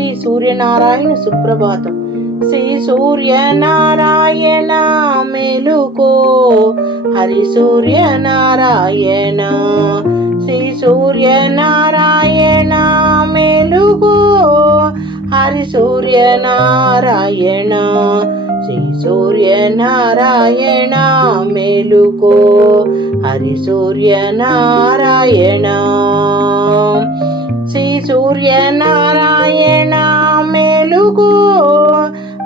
శ్రీ సూర్యనారాయణ సుప్రభాతం. శ్రీ సూర్యనారాయణ మేలుకో. హరి సూర్యనారాయణ. శ్రీ సూర్యనారాయణ మేలుకో. హరి సూర్యనారాయణ. శ్రీ సూర్యనారాయణ మేలుకో. హరి సూర్యనారాయణ. శ్రీ సూర్య నారాయణ మెలుగు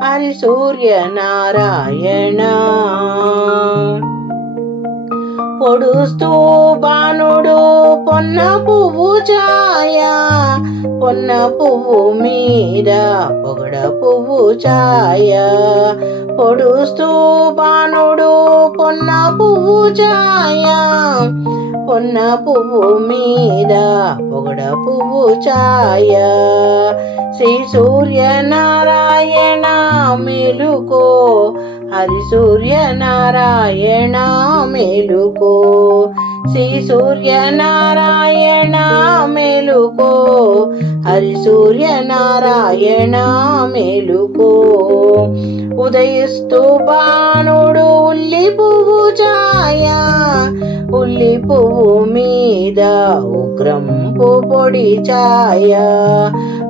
హరి సూర్య నారాయణ పొడుస్తూ బాణుడు పొన్న పువ్వు ఛాయ పొన్న పువ్వు మీద పొగడ పువ్వు ఛాయ. పొడుస్తూ బాణుడు పొన్న పువ్వు ఛాయ కొన్న పువ్వు మీద పొగడ పువ్వు ఛాయ. శ్రీ సూర్యనారాయణ మేలుకో హరి సూర్యనారాయణ మేలుకో. శ్రీ సూర్యనారాయణ మేలుకో హరి సూర్యనారాయణ మేలుకో. ఉదయిస్తూ బాణుడు ఉల్లి పువ్వు ఛాయా. ఉల్లి పువ్వు మీద ఉగ్రంపు పొడి ఛాయ.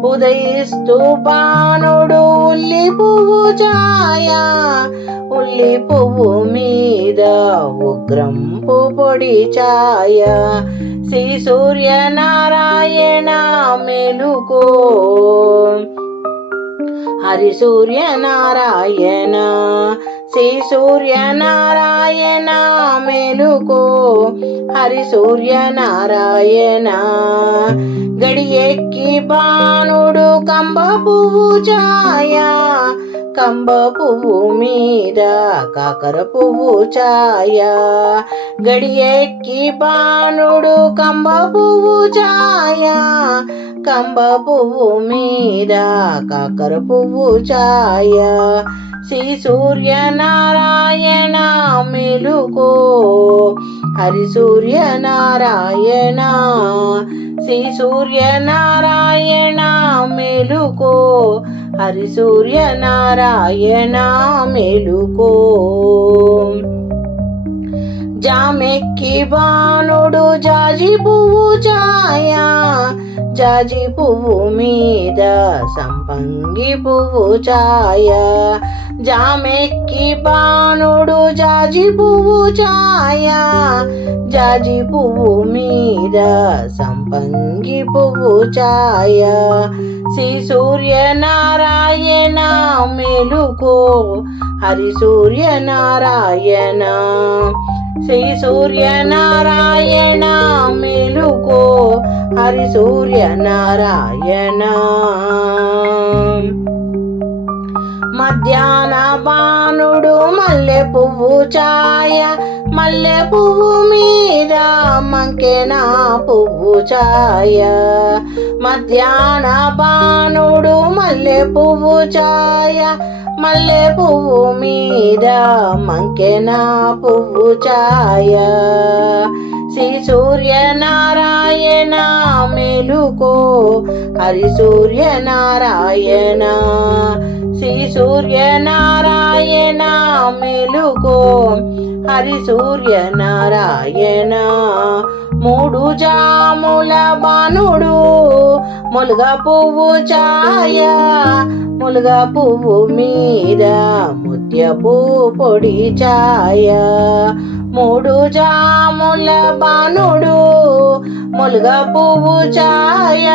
ఉదయిస్తూ బాణుడు ఉల్లి పువ్వు ఛాయ. ఉల్లి పువ్వు మీద ఉగ్రంపు పొడి ఛాయ. శ్రీ సూర్యనారాయణ మేలుకో. హరి సూర్యనారాయణ. శ్రీ సూర్యనారాయణ మేలుకో. హరి సూర్యనారాయణ. గడియెక్కి బాణుడు కంబ పువ్వు ఛాయ. కంబ పువ్వు మీద కాకర పువ్వు ఛాయ. గడియెక్కి బాణుడు కంబ పువ్వు ఛాయ. కంబ పువ్వు మీద కాకర పువ్వు ఛాయ. శ్రీ సూర్య నారాయణ మేలుకో. హరి సూర్య నారాయణ శ్రీ సూర్య నారాయణ మేలుకో. హరి సూర్యనారాయణ మేలుకో. జామెక్కి బాణుడు జాజి పువ్వు ఛాయ. జాజి పువ్వు మీద సంపంగి పువ్వు ఛాయ. జామెక్కి బాణుడు జాజి పువ్వు ఛాయ. జాజి పువ్వు మీద సంపంగి పువ్వు ఛాయ. శ్రీ సూర్యనారాయణ మెలుకో హరి సూర్యనారాయణ. శ్రీ సూర్యనారాయణ మేలుకో. హరి సూర్యనారాయణ. మధ్యాహ్న బాణుడు మల్లె పువ్వు ఛాయ మల్లె పువ్వు మీద మంకెనా పువ్వు ఛాయ మధ్యాహ్న బాణుడు మల్లె పువ్వు ఛాయ మల్లె పువ్వు మీద మంకెన పువ్వు ఛాయ. శ్రీ సూర్యనారాయణ మెలుకో హరి సూర్యనారాయణ. శ్రీ సూర్యనారాయణ మెలుకో హరి సూర్యనారాయణ. మూడు జాముల బాణుడు ములుగ పువ్వు ఛాయ. ములుగ పువ్వు మీద ముత్యపు పొడి ఛాయ. మూడు జాముల బాణుడు ములుగ పువ్వు ఛాయ.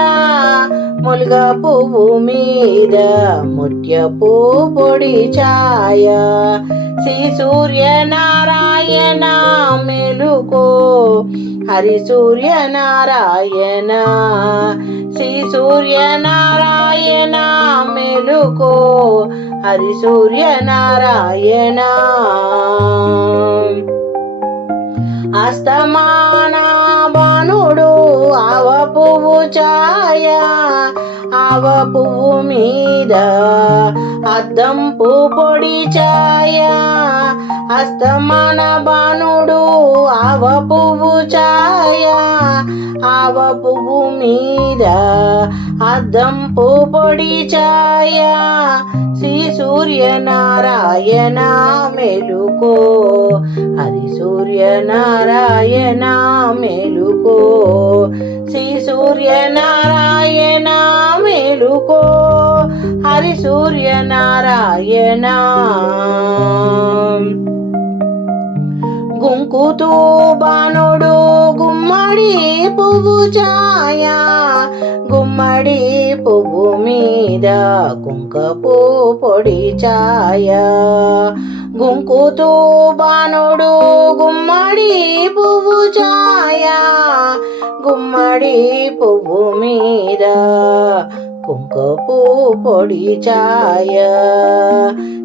ములుగ పువ్వు మీద ముత్యపు పొడి ఛాయ. శ్రీ సూర్య నారాయణ మెలుకో. హరి సూర్యనారాయణ. శ్రీ సూర్యనారాయణ మేలుకో హరి సూర్య నారాయణ అస్తమానా బాణుడు ఆవ పువ్వు ఛాయ ఆవ పువ్వు మీద అద్దం పూ పొడి ఛాయ. అస్తమాన బాణుడు ఆవ పువ్వు ఛాయ ఆవ పువ్వు మీద అద్దం పొడి ఛాయ. శ్రీ సూర్యనారాయణ మెలుకో హరి సూర్యనారాయణ మెలుకో. శ్రీ సూర్యనారాయణ మెలుకో హరి సూర్యనారాయణ. గుంకుతూ బాణుడు గుమ్మడి పువ్వు ఛాయ. గుమ్మడి పువ్వు మీద కుంకపు పొడి ఛాయ. గుంకుతూ బాణుడు గుమ్మడి పువ్వు ఛాయ. గుమ్మడి పువ్వు మీద కుంకపు పొడి ఛాయ.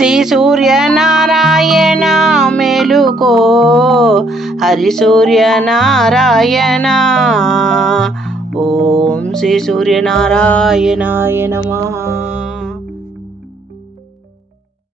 శ్రీ సూర్యనారాయణ మెలుకో హరి సూర్యనారాయణ. ఓం శ్రీ సూర్యనారాయణాయ నమ.